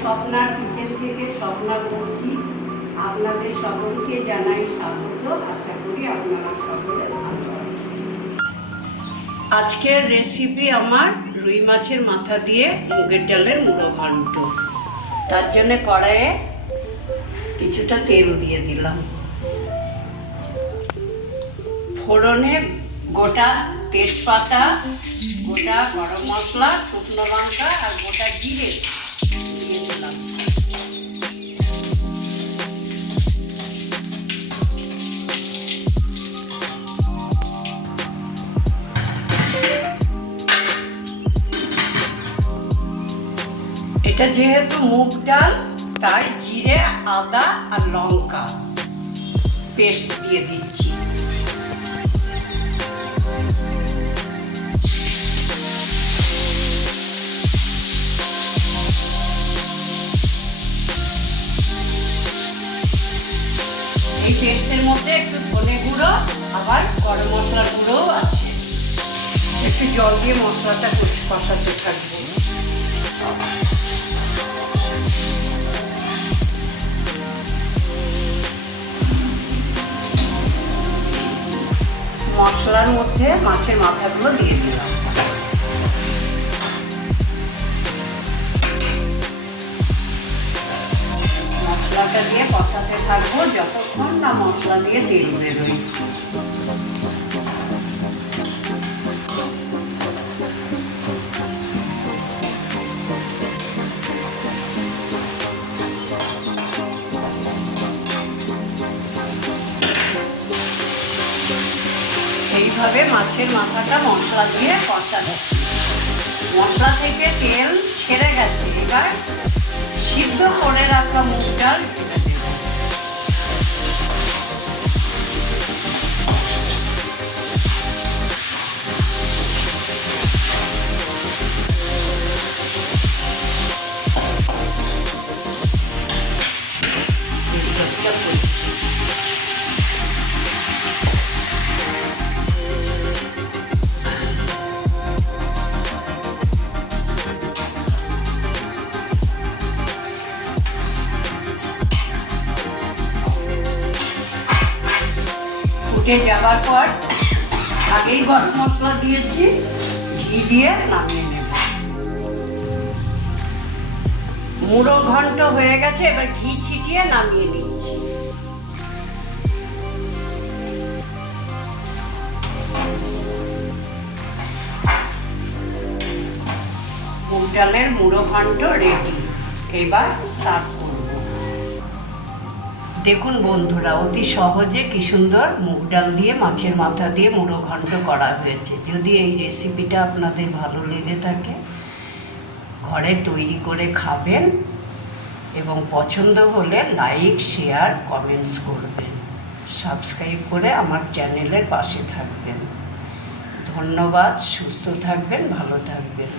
স্বপ্নার kitchen থেকে স্বপ্না বলছি আপনাদের সকলকে জানাই স্বাগত। আশা করি আপনারা সকলে আজকের রেসিপি আমার রুই মাছের মাথা দিয়ে মুগের ডালের মুড়ো ঘন্ট। তার জন্য কড়াইয়ে কিছুটা তেল দিয়ে দিলাম। ফোড়নে গোটা তেজপাতা, গোটা গরম মশলা, শুকনো লঙ্কা আর গোটা জিরে এটা যেহেতু মুগ ডাল তাই জিরে আদা আর লঙ্কা পেস্ট দিয়ে দিচ্ছি। এই পেস্টের মধ্যে একটু ধনে গুঁড়ো, আবার গরম মশলার গুঁড়োও আছে। একটু জল দিয়ে মশলাটা কষ- কষাতে থাকব। মশলার মধ্যে মাছের মাথাগুলো দিয়ে দিলাম। মশলাটা দিয়ে কষাতে থাকব, যতক্ষণ না মশলা দিয়ে তেল বেরোয় এইভাবে মাছের মাথাটা মশলা দিয়ে কষা কষাচ্ছি। মশলা থেকে তেল ছেড়ে গেছে, এবার সিদ্ধ করে রাখা মুগ ডাল ফুটে যাবার পর আগেই গরম মশলা দিয়েছি, ঘি দিয়ে নামিয়ে নেব। মুড়ো ঘন্ট হয়ে গেছে, এবার ঘি ছিটিয়ে নামিয়ে নিচ্ছি। মুগ ডালের মুড়ো ঘন্ট রেডি এবার সার্ভ দেখুন বন্ধুরা, অতি সহজে কি সুন্দর মুগ ডাল দিয়ে, মাছের মাথা দিয়ে মুড়ো ঘন্ট করা হয়েছে। যদি এই রেসিপিটা আপনাদের ভালো লেগে থাকে, ঘরে তৈরি করে খাবেন এবং পছন্দ হলে লাইক, শেয়ার, কমেন্টস করবেন। সাবস্ক্রাইব করে আমার চ্যানেলের পাশে থাকবেন। ধন্যবাদ, সুস্থ থাকবেন, ভালো থাকবেন।